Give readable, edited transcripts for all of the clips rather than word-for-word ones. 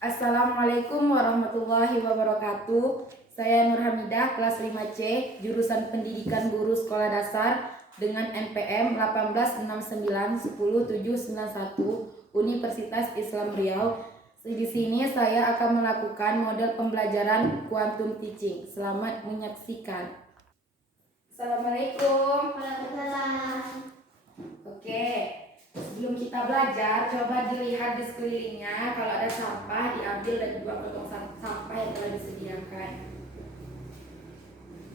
Assalamualaikum warahmatullahi wabarakatuh. Saya Nur Hamidah, kelas 5C, jurusan Pendidikan Guru Sekolah Dasar dengan NPM 186910791 Universitas Islam Riau. Di sini saya akan melakukan model pembelajaran quantum teaching. Selamat menyaksikan. Assalamualaikum. Waalaikumsalam. Oke. Sebelum kita belajar, coba dilihat di sekelilingnya. Kalau ada sampah, diambil dan dibuang ke tong sampah yang telah disediakan.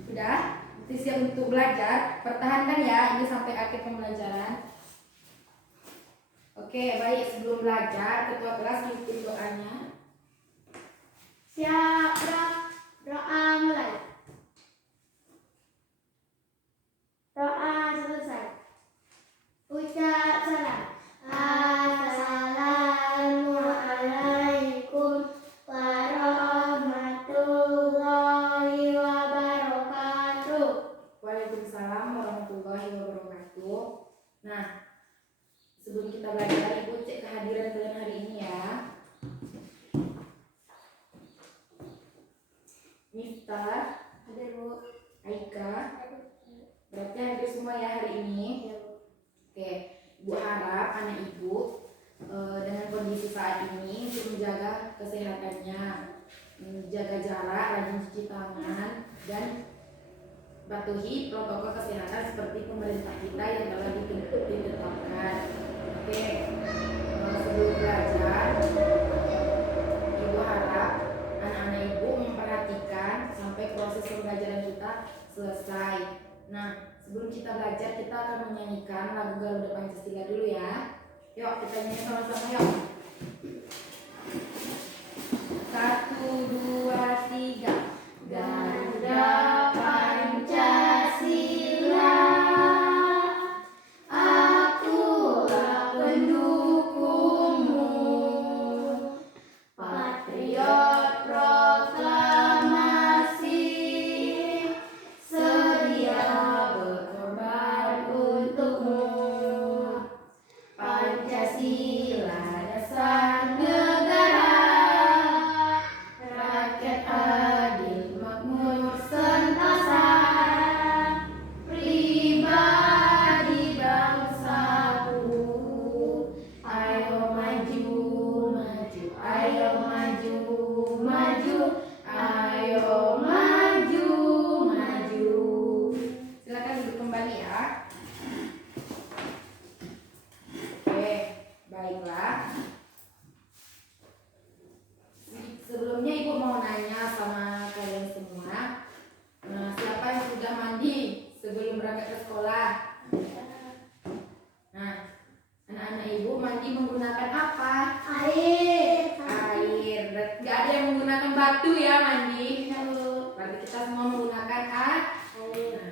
Sudah? Siap untuk belajar. Pertahankan ya, ini sampai akhir pembelajaran. Oke, baik. Sebelum belajar, ketua kelas memimpin doanya. Siap, doa mulai. Doa selesai. Ucap salam. Assalamualaikum warahmatullahi wabarakatuh. Waalaikumsalam warahmatullahi wabarakatuh. Nah, sebelum kita belajar, Ibu cek kehadiran kalian hari ini ya. Miftah, Hadir, Bu. Aika, berarti hadir semua ya hari ini. Oke, Ibu harap anak Ibu dengan kondisi saat ini untuk menjaga kesehatannya, menjaga jarak, rajin cuci tangan, dan patuhi protokol kesehatan seperti pemerintah kita yang telah ditetapkan. Oke, sebelum belajar, Ibu harap anak-anak Ibu memperhatikan sampai proses pembelajaran kita selesai. Nah, sebelum kita belajar, kita akan menyanyikan lagu Garuda Pancasila dulu ya. Yuk, kita nyanyi sama-sama yuk. 1, 2, 3. Garuda Pancasila, akulah pendukungmu, patriot proklamasi, sedia berkorban untukmu. Pancasila dasar negara, rakyat adil makmur sentosa, pribadi bangsaku. Ayo maju, maju, ayo maju, maju, ayo maju, maju. Silakan duduk kembali ya. Oke, baiklah. Sebelumnya Ibu mau nanya sama kalian semua. Siapa yang sudah mandi sebelum berangkat ke sekolah? Nah, anak-anak Ibu mandi menggunakan apa? Air. Air. Nggak ada yang menggunakan batu ya mandi. Berarti kita semua menggunakan air. Nah,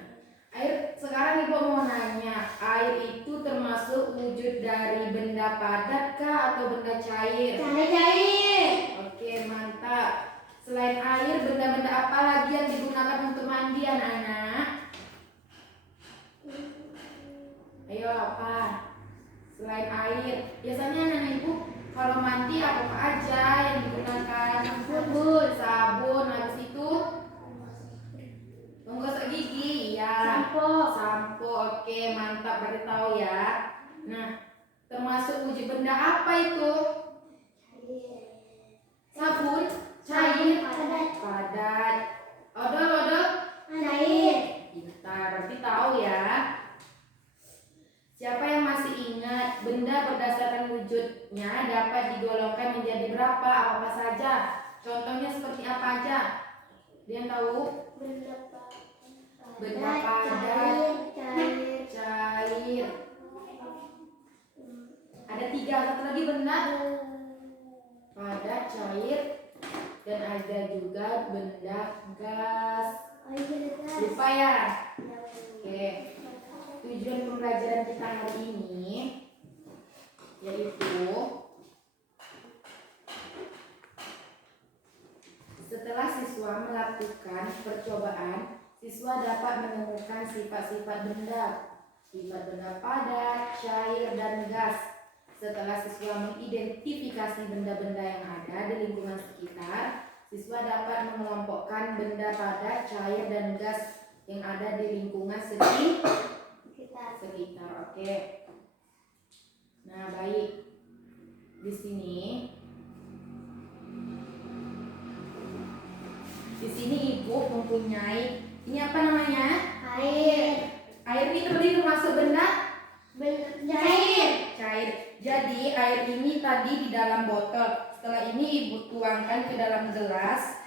air. Sekarang Ibu mau nanya, air itu termasuk wujud dari benda padat kah atau benda cair? Cair. Oke, mantap. Selain air, benda-benda apa lagi yang digunakan untuk mandi anak-anak? Ayo, apa? Selain air, biasanya anak-anak Ibu kalau mandi apa aja yang digunakan? Sabun, habis itu menggosok gigi, ya. Sampo, oke, mantap, berarti tahu ya. Nah, termasuk wujud benda apa itu? Sabun, cair, padat, odol, Air. pintar, berarti tahu ya. Siapa yang masih ingat benda berdasarkan wujudnya dapat digolongkan menjadi berapa? Apa saja? Contohnya seperti apa aja? Dia yang tahu? Benda padat, cair. Ada 3, satu lagi benda padat, cair, dan ada juga benda gas. Lupa ya? Oke. Tujuan pembelajaran kita hari ini yaitu setelah siswa melakukan percobaan, siswa dapat menemukan sifat-sifat benda padat, cair, dan gas. Setelah siswa mengidentifikasi benda-benda yang ada di lingkungan Siswa dapat mengelompokkan benda padat, cair, dan gas yang ada di lingkungan sekitar. Oke. Nah, baik. Di sini Ibu mempunyai ini apa namanya? Air. Air ini termasuk benda Cair. Jadi air ini tadi di dalam botol. Setelah ini Ibu tuangkan ke dalam gelas.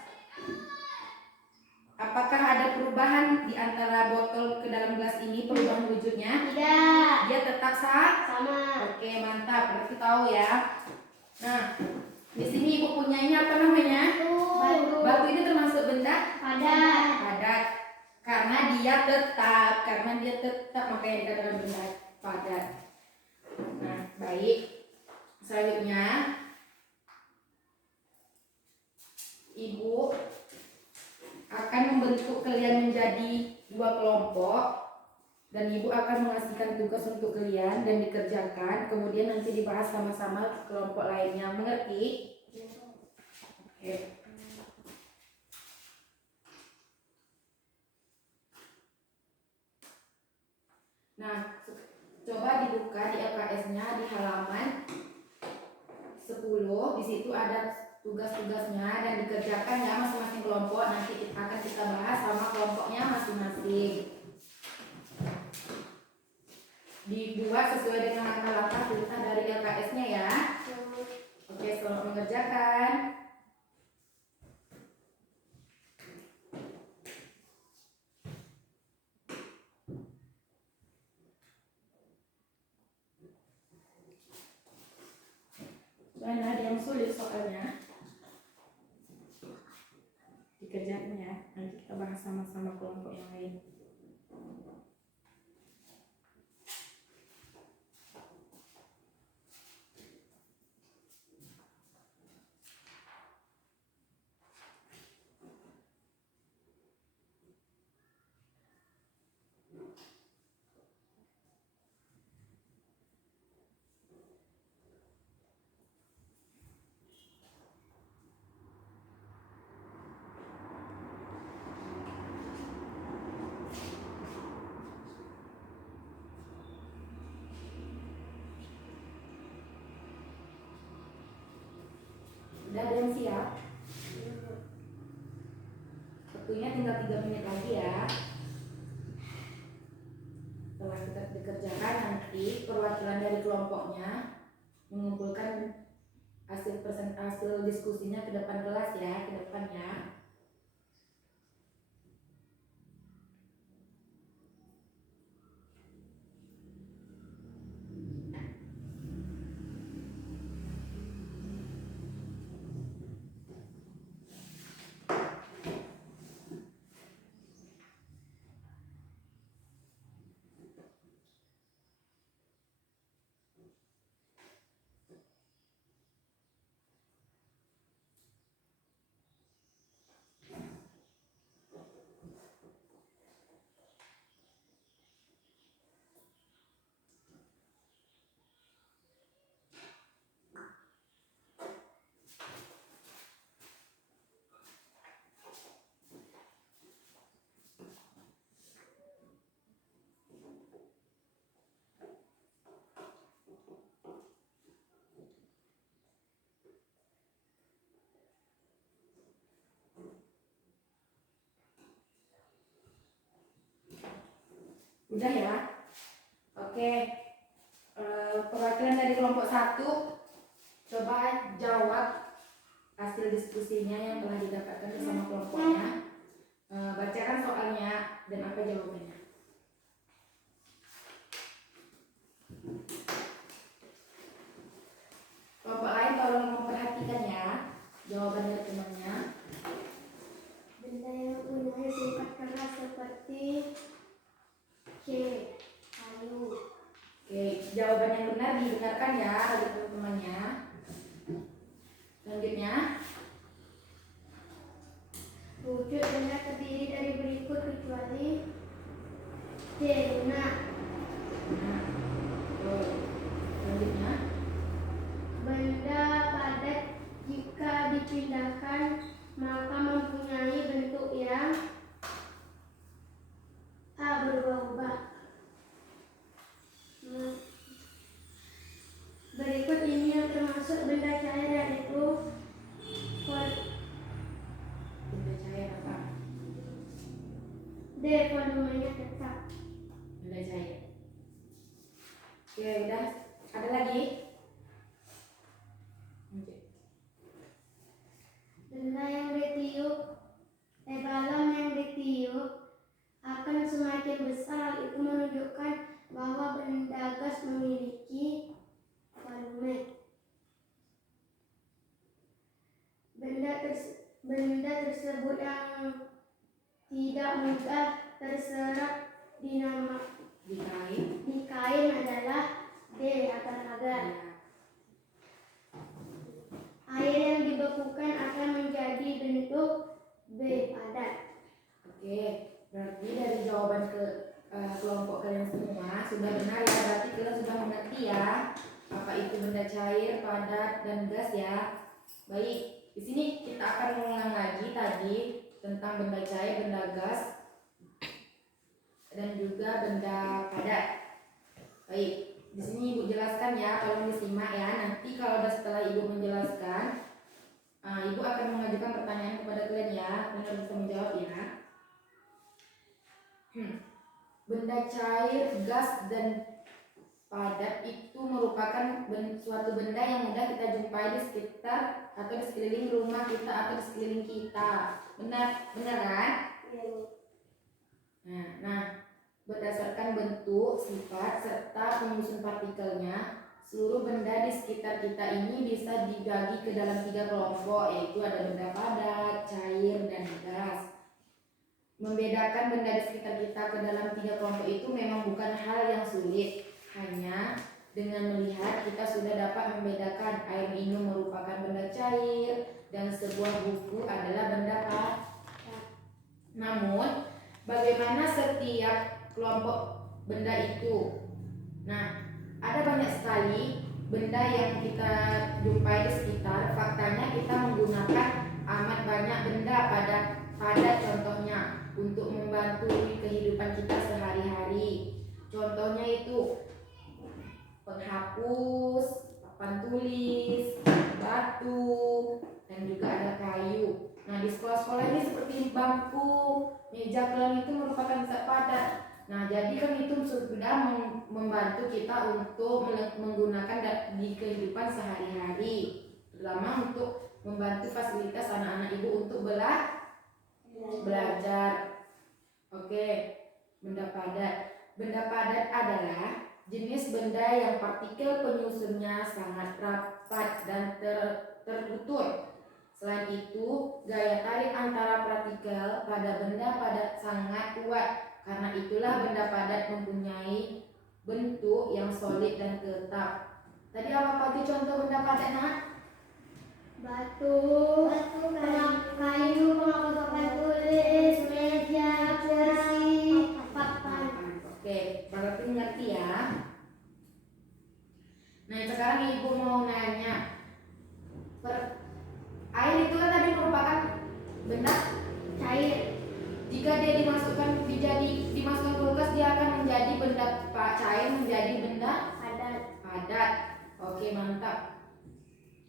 Apakah ada perubahan di antara botol ke dalam gelas ini, perubahan wujudnya? Tidak. Dia tetap Sama. Oke, mantap. Berarti tahu ya. Nah, di sini Ibu punya ini apa namanya? Batu. Batu ini termasuk benda Padat. karena dia tetap makanya dikatakan benda padat. Nah, baik. Selanjutnya Ibu akan membentuk kalian menjadi 2 kelompok dan Ibu akan mengasihkan tugas untuk kalian dan dikerjakan, kemudian nanti dibahas sama-sama kelompok lainnya. Mengerti? Oke. Nah, coba dibuka di LKS-nya di halaman 10. Di situ ada tugas-tugasnya dan dikerjakan ya masing-masing kelompok. Nanti akan kita bahas sama kelompoknya masing-masing. Dibuat sesuai dengan langkah-langkah perintah dari LKS-nya ya. Oke, selamat mengerjakan. Dan ada yang sulit soalnya dikerjakan ya. Nanti kita bahas sama-sama kelompok yang lain. Udah ada yang siap? Waktunya tinggal 3 menit lagi ya. Setelah kita dikerjakan, nanti perwakilan dari kelompoknya mengumpulkan hasil diskusinya ke depan kelas ya, ke depannya. Udah ya? Oke. Perwakilan dari kelompok 1 coba jawab hasil diskusinya yang telah didapatkan bersama kelompoknya. Bacakan soalnya dan apa jawabannya. Kelompok lain tolong memperhatikan ya jawaban dari temannya. Benda yang mempunyai sifat keras seperti kayu. Oke, jawaban yang benar didengarkan ya oleh teman-temannya. Selanjutnya, Wujud benda terdiri dari berikut kecuali lunak. Selanjutnya, Benda padat jika dipindahkan maka mempunyai bentuk yang berubah-ubah. Berikut ini yang termasuk benda cair, yaitu Benda cair apa? D. Volumenya tetap. Benda cair. Oke, udah. Ada lagi? Oke. Benda yang ditiup, balon yang ditiup akan semakin besar. Itu menunjukkan bahwa benda gas memiliki volume. Benda tersebut yang tidak mudah terserap di kain adalah D. Agar-agar. Air yang dibekukan akan menjadi bentuk B. Padat. Oke, berarti dari jawaban ke kelompok kalian semua sudah benar ya. Berarti kalian sudah mengerti ya apa itu benda cair, padat, dan gas ya. Baik, di sini kita akan mengulang lagi tadi tentang benda cair, benda gas, dan juga benda padat. Baik, di sini Ibu jelaskan ya, tolong disimak ya. Nanti kalau setelah Ibu menjelaskan, Ibu akan mengajukan pertanyaan kepada kalian ya. Kalian harus bisa menjawab ya. Benda cair, gas, dan padat itu merupakan suatu benda yang mudah kita jumpai di sekitar atau di sekeliling rumah kita atau di sekeliling kita. Benar kan? Nah, berdasarkan bentuk, sifat, serta penyusun partikelnya, seluruh benda di sekitar kita ini bisa dibagi ke dalam 3 kelompok, yaitu ada benda padat, cair, dan gas. Membedakan benda di sekitar kita ke dalam 3 kelompok itu memang bukan hal yang sulit. Hanya dengan melihat kita sudah dapat membedakan air minum merupakan benda cair dan sebuah buku adalah benda padat. Namun, bagaimana setiap kelompok benda itu? Nah, ada banyak sekali benda yang kita jumpai di sekitar. Faktanya kita menggunakan amat banyak benda pada contohnya untuk membantu kehidupan kita sehari-hari. Contohnya itu penghapus, papan tulis, batu, dan juga ada kayu. Nah, di sekolah-sekolah ini seperti bangku, meja kelam itu merupakan zat padat. Nah, jadi kan itu sudah membantu kita untuk menggunakan di kehidupan sehari-hari, terutama untuk membantu fasilitas anak-anak ibu untuk belajar. Oke, benda padat. Benda padat adalah jenis benda yang partikel penyusunnya sangat rapat dan terutur. Selain itu, gaya tarik antara partikel pada benda padat sangat kuat. Karena itulah benda padat mempunyai bentuk yang solid dan tetap. Tadi apa contoh benda padat, Nak? Batu, kayu, papan tulis, meja, kursi, papan. Oke, berarti ngerti ya. Nah, sekarang Ibu mau nanya, air itu kan tadi merupakan benda cair. Jika dia dimasukkan ke kulkas, dia akan menjadi benda cair, menjadi benda padat. Oke, mantap.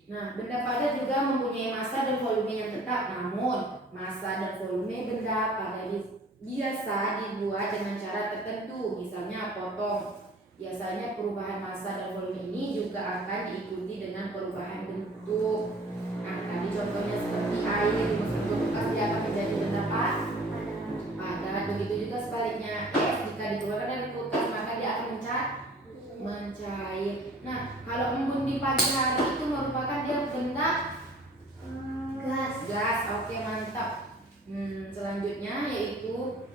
Nah, benda padat juga mempunyai massa dan volume yang tetap. Namun, massa dan volume benda padat biasa dibuat dengan cara tertentu. Misalnya potong. Biasanya perubahan massa dan volume ini juga akan diikuti dengan perubahan bentuk. Nah, tadi contohnya seperti air dimasukkan ke kulkas, dia akan menjadi benda padat. Begitu juga sebaliknya, es jika dikeluarkan dari kulkas maka dia akan mencair. Nah, kalau embun di pagi hari itu merupakan dia benda gas. Oke, mantap. Selanjutnya yaitu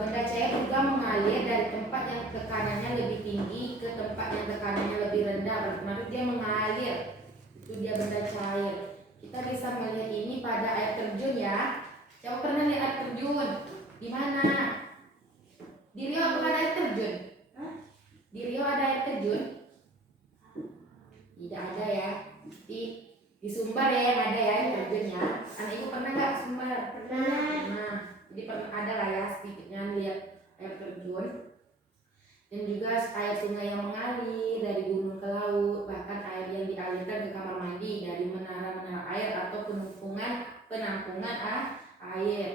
benda cair juga mengalir dari tempat yang tekanannya lebih tinggi ke tempat yang tekanannya lebih rendah. Berarti dia mengalir. Itu dia benda cair. Kita bisa melihat ini pada air terjun ya. Siapa pernah lihat air terjun? Di mana? Di Riau apakah ada air terjun? Di Riau ada air terjun? Tidak ada ya. Di Sumbar ya yang ada ya yang terjun ya. Anak ibu pernah nggak ke Sumbar? Pernah. Nah, jadi pernah ada lah ya sedikitnya lihat air terjun. Dan juga air sungai yang mengalir dari gunung ke laut, bahkan air yang dialirkan ke kamar mandi dari menara-menara air atau penampungan air.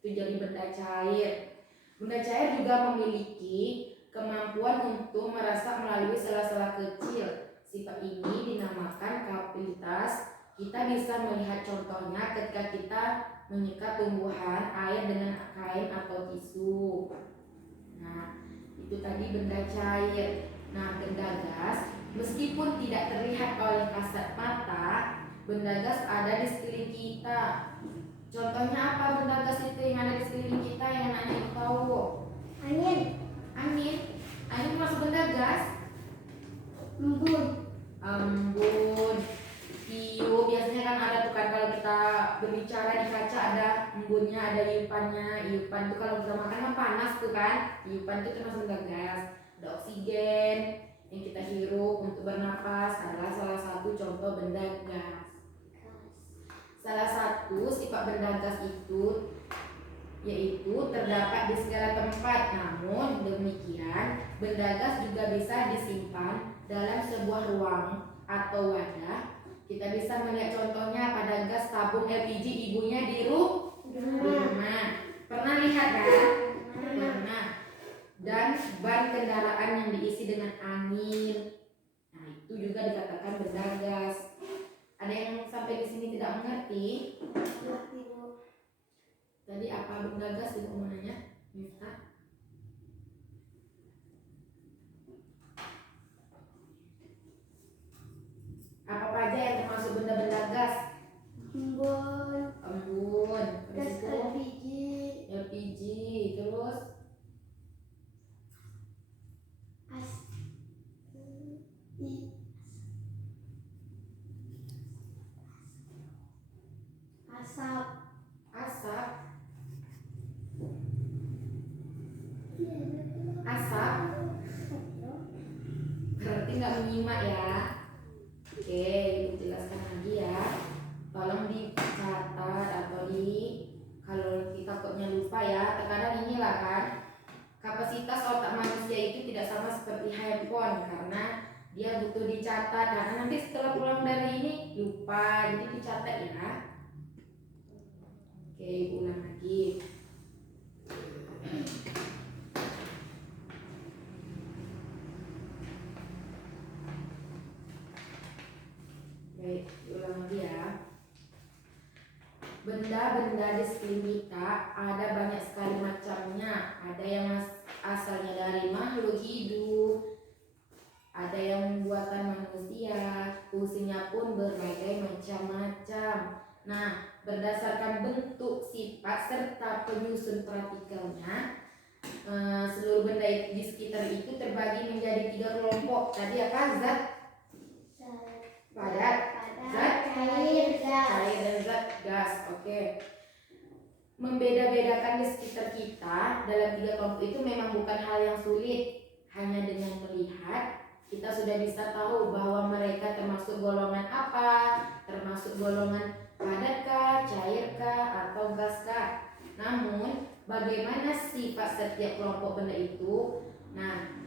Itu jadi benda cair. Benda cair juga memiliki kemampuan untuk merasa melalui sela-sela kecil. Sifat ini dinamakan kapilitas. Kita bisa melihat contohnya ketika kita menyikat tumbuhan air dengan kain atau tisu. Nah, itu tadi benda cair. Nah, benda gas, meskipun tidak terlihat oleh kasat mata, benda gas ada di sekeliling kita. Contohnya apa benda gas itu yang ada di sekeliling kita yang anak ibu tahu? Angin. Angin. Angin masuk benda gas. Embun. Embun, tiup, biasanya kan ada tuh kan kalau kita berbicara di kaca ada embunnya, ada iupannya. Iupan tuh kalau kita makan kan panas tuh kan. Iupan itu termasuk benda gas. Ada oksigen yang kita hirup untuk bernapas adalah salah satu contoh benda gas. Salah satu sifat benda gas itu yaitu terdapat di segala tempat. Namun demikian, benda gas juga bisa disimpan dalam sebuah ruang atau wadah. Kita bisa melihat contohnya pada gas tabung LPG ibunya di rumah. Pernah lihat kan? Pernah. Dan ban kendaraan yang diisi dengan angin. Nah, itu juga dikatakan benda gas. Ada yang sampai di sini tidak mengerti? Tadi apa benda gas ibu mau nanya? Miftah? Apa aja yang termasuk benda-benda gas? Embun. Embun, Gas LPG. LPG, terus Asap. asap. Asap berarti nggak menyimak ya. Oke, ibu jelaskan lagi ya. Tolong dicatat atau kalau kita takutnya lupa ya. Terkadang inilah kan, kapasitas otak manusia itu tidak sama seperti handphone karena dia butuh dicatat. Karena nanti setelah pulang dari ini lupa, jadi dicatat ya. Oke, ibu ulang lagi. Baik, ulang lagi ya. Benda-benda di sekeliling kita ada banyak sekali macamnya. Ada yang asalnya dari makhluk hidup, ada yang buatan manusia, fungsinya pun berbagai macam-macam. Nah, berdasarkan bentuk, sifat, serta penyusun partikelnya, seluruh benda di sekitar itu terbagi menjadi 3 kelompok. Tadi apa? Zat padat, zat cair, gas. cair, dan zat gas. Oke. Membeda-bedakan di sekitar kita dalam 3 kelompok itu memang bukan hal yang sulit. Hanya dengan melihat kita sudah bisa tahu bahwa mereka termasuk golongan apa, termasuk golongan padatkah, cairkah, atau gaskah. Namun bagaimana sifat setiap kelompok benda itu? Nah,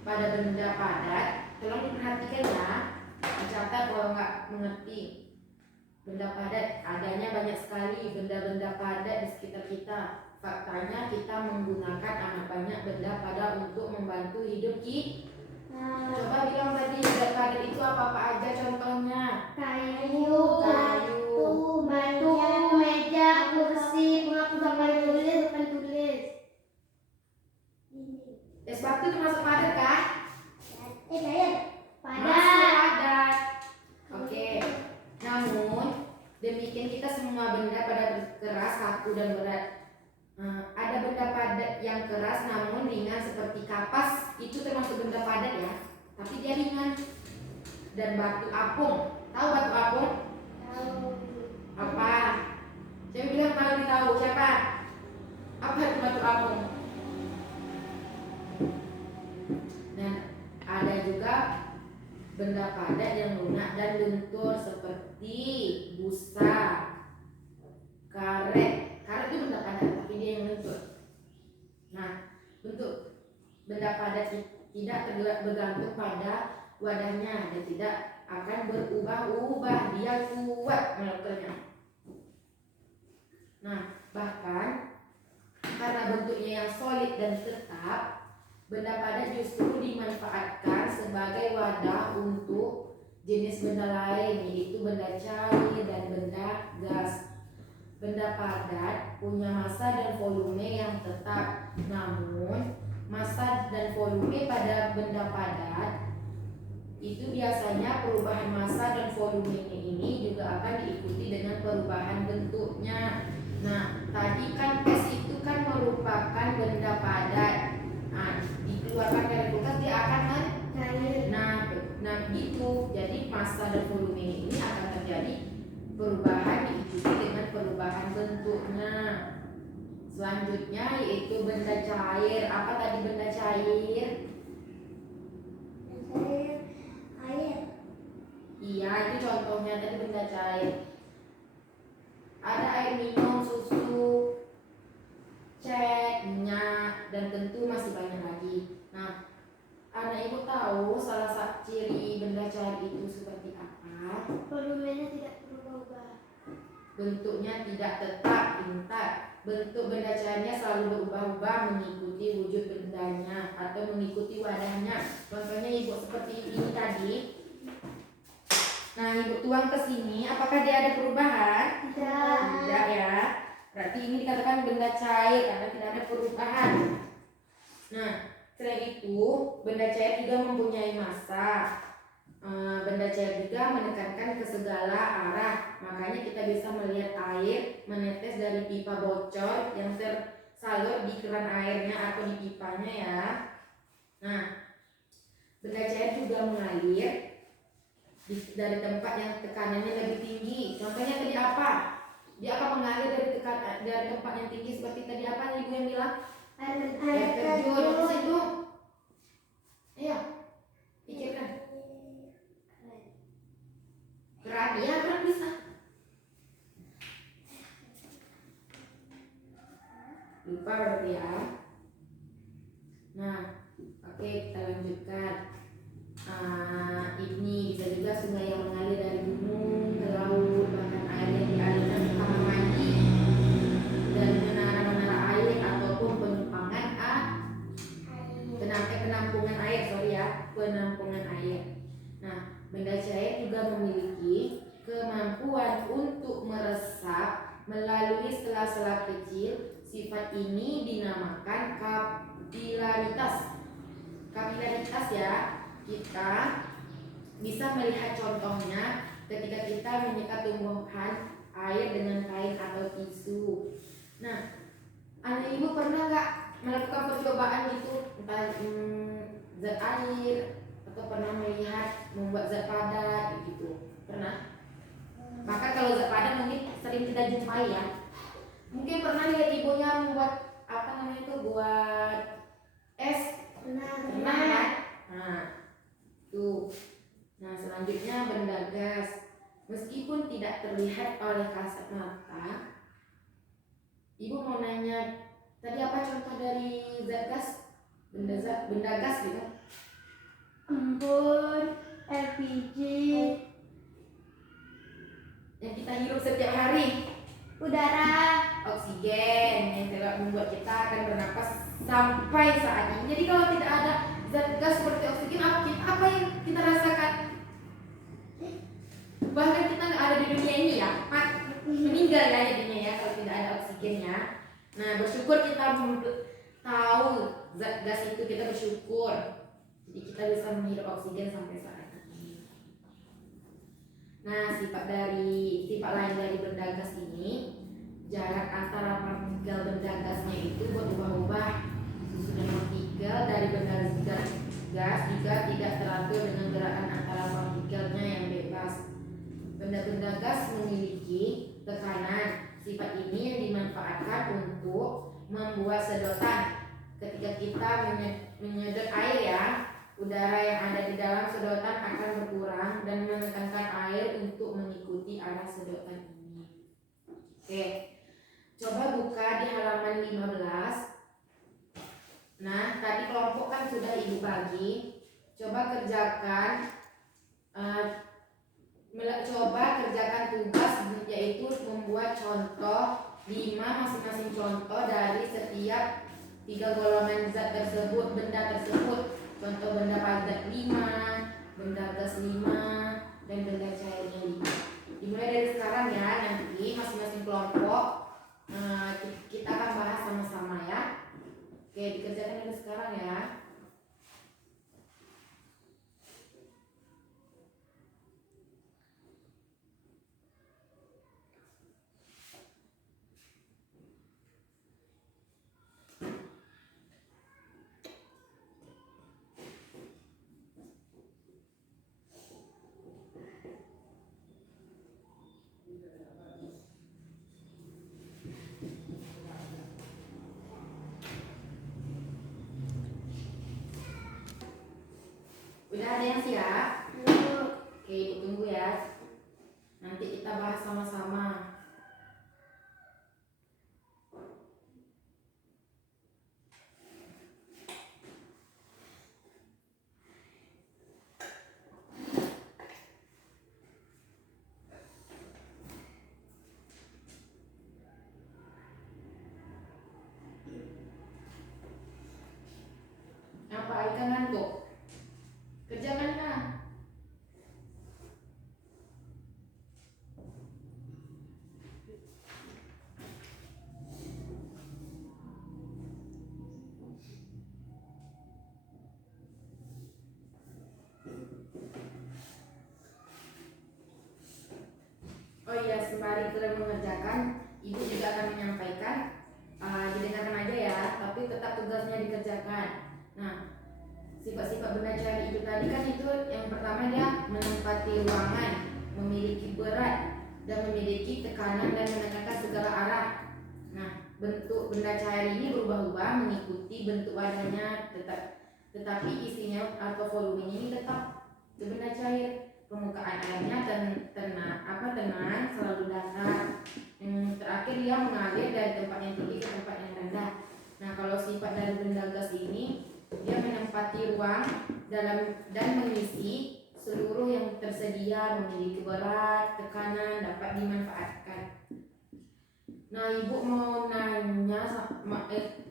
pada benda padat, tolong diperhatikan ya. Dicatat kalau nggak mengerti. Benda padat, adanya banyak sekali benda-benda padat di sekitar kita. Faktanya kita menggunakan amat banyak benda padat untuk membantu hidup kita. Coba bilang tadi benda padat itu apa-apa aja contohnya? Kayu, batu, meja, kursi, papan tulis. Es batu termasuk padat kah? Cair. Masuk Padat. padat. Oke. Namun demikian kita semua benda pada keras, kaku, dan berat. Ada benda padat yang keras namun ringan seperti kapas, itu termasuk benda padat ya, tapi dia ringan. Dan batu apung, tahu batu apung? Tahu. Apa? Saya bilang tahu siapa? Apa itu batu apung? Dan ada juga benda padat yang lunak dan lentur seperti tidak bergantung pada wadahnya dan tidak akan berubah-ubah. Dia kuat molekulnya. Nah, bahkan karena bentuknya yang solid dan tetap, benda padat justru dimanfaatkan sebagai wadah untuk jenis benda lain, yaitu benda cair dan benda gas. Benda padat punya massa dan volume yang tetap, namun massa dan volume pada benda padat itu biasanya perubahan massa dan volumenya ini juga akan diikuti dengan perubahan bentuknya. Nah, tadi kan es itu kan merupakan benda padat. Nah, dikeluarkan dari kulkas dia akan Cair. nah begitu. Jadi massa dan volume ini akan terjadi perubahan diikuti dengan perubahan bentuknya. Selanjutnya yaitu benda cair. Apa tadi benda cair? Cair. Air. Iya, itu contohnya tadi benda cair. Ada air minum, susu, cat, minyak, dan tentu masih banyak lagi. Nah, anak ibu tahu salah satu ciri benda cair itu seperti apa? Volumenya tidak berubah-ubah. Bentuknya tidak tetap, pintar. Bentuk benda cairnya selalu berubah-ubah mengikuti wujud bendanya atau mengikuti wadahnya. Contohnya ibu seperti ini tadi. Nah, ibu tuang ke sini, apakah dia ada perubahan? Tidak ya. Berarti ini dikatakan benda cair karena tidak ada perubahan. Nah, selain itu, benda cair juga mempunyai massa. Benda cair juga menekankan ke segala arah. Makanya kita bisa melihat air menetes dari pipa bocor yang tersalur di keran airnya atau di pipanya ya. Nah, benda cair juga mengalir dari tempat yang tekanannya lebih tinggi. Contohnya tadi apa? Dia akan mengalir dari tempat yang tinggi seperti tadi apa ibu yang bilang? Air Terjun. Apa sih itu? Iya, pikirkan. Keran, ya keran bisa. Lupa berarti ya. Nah, oke kita lanjutkan. Ini bisa juga sungai yang mengalir dari gunung ke laut, bahkan air yang dialirkan ke kamar mandi dan menara-menara air ataupun penampungan air, penampungan air. Nah, benda cair juga memiliki kemampuan untuk meresap melalui sela-sela kecil. Sifat ini dinamakan kapilaritas. Kapilaritas ya. Kita bisa melihat contohnya ketika kita menyikat tumbuhan air dengan kain atau tisu. Nah, anak ibu pernah nggak melakukan percobaan gitu, entah zat air atau pernah melihat membuat zat padat gitu? Pernah? Maka kalau zat padat mungkin sering kita jumpai ya. Mungkin pernah lihat ibunya membuat apa namanya itu, buat es. Pernah kan? Nah, tuh. Nah, selanjutnya benda gas. Meskipun tidak terlihat oleh kasat mata, ibu mau nanya, tadi apa contoh dari zat gas? Benda gas gitu. embun, LPG, Yang kita hirup setiap hari. udara, Oksigen yang tidak membuat kita akan bernapas sampai saat ini. Jadi kalau tidak ada zat gas seperti oksigen, apa yang kita rasakan? Bahkan kita nggak ada di dunia ini ya, meninggal ya jadinya ya kalau tidak ada oksigen ya. Nah, bersyukur kita tahu zat gas itu, kita bersyukur. Jadi kita bisa menghirup oksigen sampai saat ini. Nah, sifat lain dari benda gas ini, jarak antara partikel benda gasnya itu berubah-ubah. Susunan partikel dari benda gas juga tidak teratur dengan gerakan antara partikelnya yang bebas. Benda-benda gas memiliki tekanan. Sifat ini yang dimanfaatkan untuk membuat sedotan. Ketika kita menyedot air ya, udara yang ada di dalam sedotan akan berkurang dan menekankan air untuk mengikuti arah sedotan ini. Oke, coba buka di halaman 15. Nah, tadi kelompok kan sudah ibu dibagi, coba kerjakan tugas, yaitu membuat contoh 5 masing-masing contoh dari setiap 3 golongan zat tersebut, benda tersebut. Contoh benda padat 5, benda gas 5, dan benda cairnya 5. Dimulai dari sekarang ya, nanti masing-masing kelompok kita akan bahas sama-sama ya. Oke, dikerjakan dari sekarang ya. Udah ada yang siap? Oke, ibu tunggu ya. Nanti kita bahas sama-sama. Apa Aika ngantuk? Kerjakan lah. Oh iya, sembari kita mengerjakan, ibu juga akan menyampaikan. Didengarkan aja ya, tapi tetap tugasnya dikerjakan. Nah, sifat-sifat benda cair itu tadi kan itu yang pertama dia menempati ruangan, memiliki berat, dan memiliki tekanan dan menekankan segala arah. Nah, bentuk benda cair ini berubah-ubah mengikuti bentuk badannya, tetapi isinya atau volumenya ini tetap benda cair. Permukaan airnya tenang, selalu datar. Yang terakhir dia mengalir dari tempat yang tinggi ke tempat yang rendah. Nah, kalau sifat dari benda gas ini, dia menempati ruang dalam dan mengisi seluruh yang tersedia, memiliki berat, tekanan, dapat dimanfaatkan. Nah, ibu mau nanya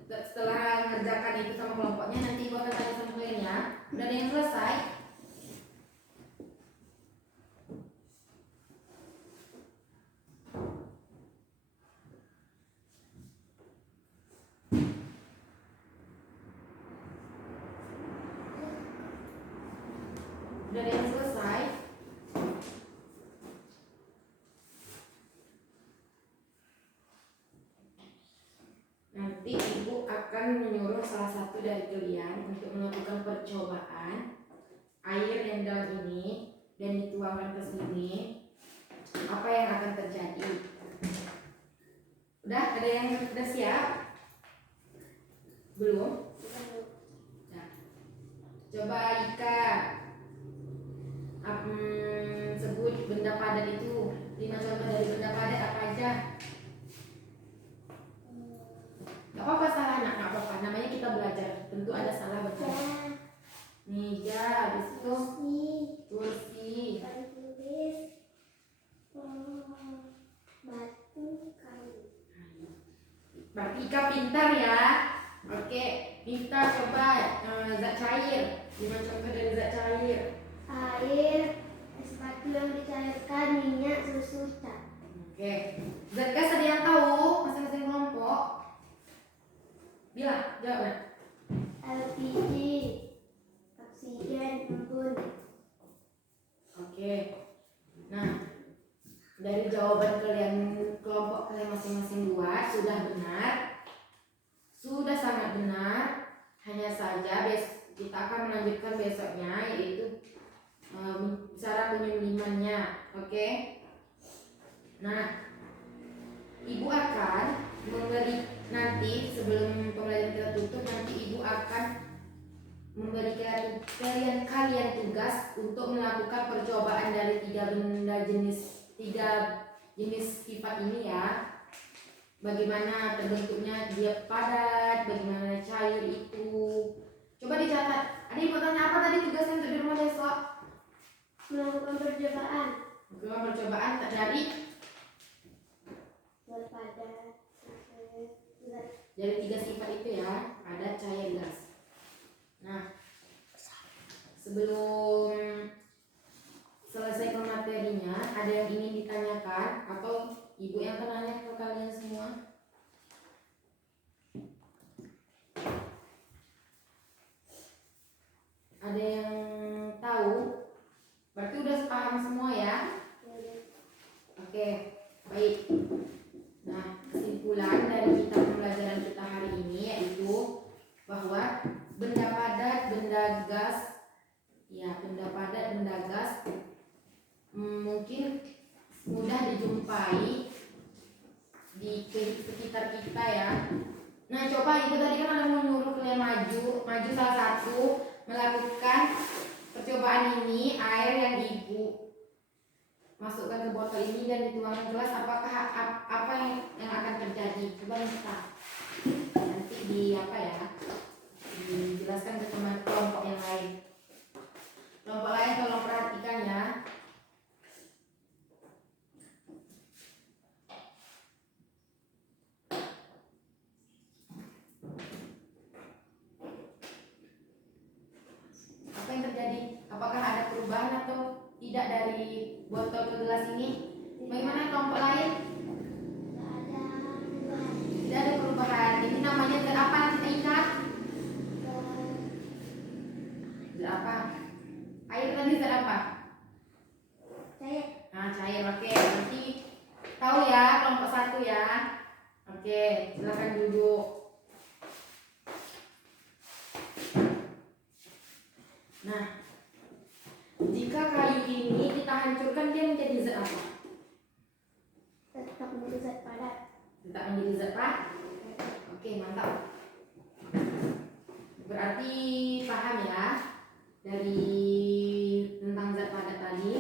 setelah mengerjakan itu sama kelompoknya, nanti ibu akan tanya sama kalian ya. Udah ada yang selesai? Udah ada yang selesai? Nanti ibu akan menyuruh salah satu dari kalian untuk melakukan percobaan air yang dalam ini dan dituangkan ke sini. Apa yang akan terjadi? Udah ada yang udah siap? Belum? Nah, coba Ika sebut benda padat itu. 5 contoh dari benda padat apa aja? Gak apa-apa salah nak, gak apa-apa. Namanya kita belajar. Tentu ada salah betul. Meja, habis itu kursi, batu, kayu. Berarti Ika pintar ya. Oke, Miftah coba zat cair. 5 contoh dari zat cair. Air, es batu yang dicairkan, minyak, susu, cat. Oke, zat gas ada yang tahu masing-masing kelompok? Bilang, jawab nak. LPG, oksigen, embun. Oke. Nah, dari jawaban kalian, kelompok kalian masing-masing buat sudah benar. Sudah sangat benar. Hanya saja kita akan melanjutkan besoknya, yaitu cara penyulinannya. Oke. Nah, ibu akan memberi nanti sebelum pembelajaran kita tutup, nanti ibu akan memberikan kalian tugas untuk melakukan percobaan dari 3 jenis sifat ini ya. Bagaimana terbentuknya dia padat, bagaimana cair itu. Coba dicatat. Ada yang mau tanya apa tadi tugasnya untuk di rumah besok? Melakukan percobaan. Melakukan percobaan dari Zat padat. Zat dari 3 sifat itu ya, padat, cair, gas. Nah, sebelum selesai materinya, ada yang ingin ditanyakan atau ibu yang akan nanya ke kalian semua? Ada yang tahu? Berarti udah paham semua ya? Oke, baik. Nah, kesimpulan dari kita pembelajaran kita hari ini yaitu bahwa benda padat, benda gas, ya benda padat, benda gas mungkin mudah dijumpai di sekitar kita ya. Nah, coba ibu tadi kan ada mau nyuruh kalian maju salah satu melakukan percobaan ini. Air yang ibu masukkan ke botol ini dan dituangkan gelas, apakah apa yang akan terjadi? Coba kita nanti dijelaskan ke teman kelompok yang lain. Kelompok lain tolong perhatikan ya. Apa yang terjadi? Apakah ada perubahan atau tidak dari botol ke gelas ini? Bagaimana kelompok lain? Tidak ada perubahan. Ini namanya zat apa yang kita ingat? Zat apa? Air tadi zat apa? cair. Nah, cair. Oke, nanti tahu ya kelompok 1 ya. Oke, silakan duduk. Nah, jika kayu ini kita hancurkan, dia menjadi zat apa? Tetap menjadi zat padat. Tetap menjadi zat padat. Oke, mantap. Berarti paham ya dari tentang zat padat tadi.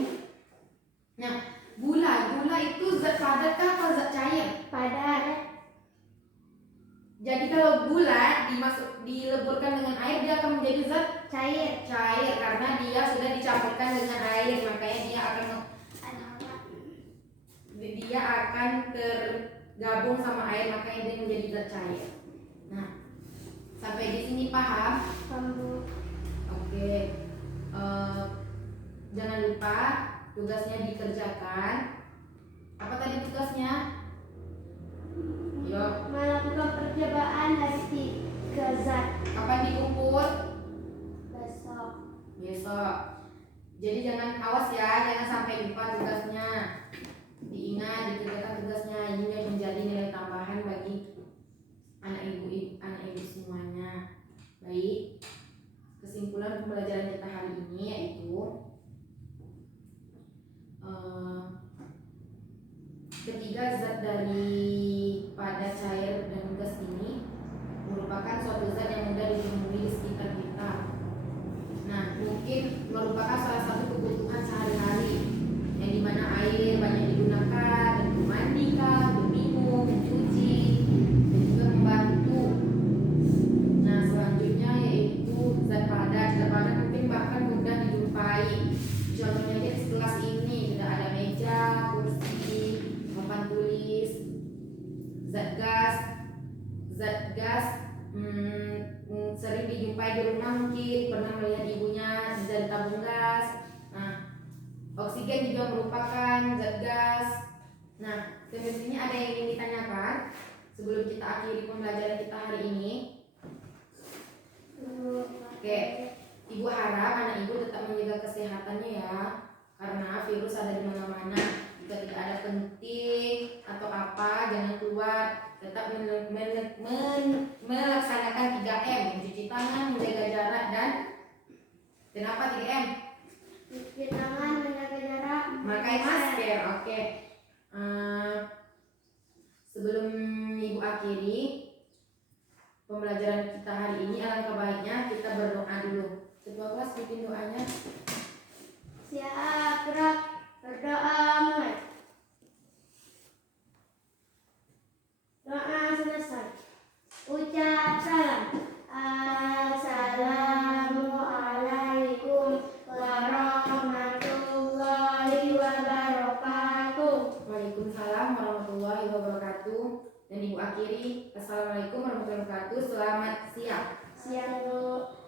Nah, gula itu zat padat kah atau zat cair? Padat. Jadi kalau gula dileburkan dengan air, dia akan menjadi zat Cair. karena dia sudah dicampurkan dengan air, makanya dia akan tergabung sama air, makanya dia menjadi zat cair. Nah, sampai di sini paham? Oke. Jangan lupa tugasnya dikerjakan. Apa tadi tugasnya? Yuk. Melakukan percobaan hari 3 zat. Kapan diukur? Besok. Jadi jangan awas ya, jangan sampai lupa tugasnya. Diingat, dikerjakan tugasnya. Ini yang menjadi nilai tambahan bagi anak ibu semuanya. Baik. Kesimpulan pembelajaran kita hari ini yaitu ketiga zat dari padat, cair, dan gas ini merupakan suatu zat yang mudah ditemui di sekitar kita. Nah, mungkin merupakan salah satu kebutuhan sehari-hari yang dimana air banyak digunakan untuk mandi, untuk minum, mencuci, dan juga membantu. Nah, selanjutnya yaitu zat padat. Zat padat mungkin bahkan mudah dijumpai. Contohnya di kelas ini sudah ada meja, kursi, papan tulis. Zat gas sering dijumpai di rumah, mungkin pernah melihat ibunya dari tabung gas. Nah, oksigen juga merupakan zat gas. Nah, sampai sini ada yang ingin ditanyakan sebelum kita akhiri pembelajaran kita hari ini? Oke, ibu harap anak ibu tetap menjaga kesehatannya ya, karena virus ada di mana-mana. Jika tidak ada penting atau apa, jangan keluar. Tetap melaksanakan 3M, mencuci tangan, menjaga jarak, dan apa 3M? Cuci tangan, menjaga jarak, Pakai masker. Oke. Sebelum ibu akhiri pembelajaran kita hari ini, alangkah baiknya kita berdoa dulu. Ketua kelas bikin doanya. Siap, gerak, berdoa mulai. Doa selesai. Ucap salam. Assalamualaikum Waalaikumsalam warahmatullahi wabarakatuh. Dan Ibu akhiri, Assalamualaikum warahmatullahi wabarakatuh. Selamat siang. Siang Bu.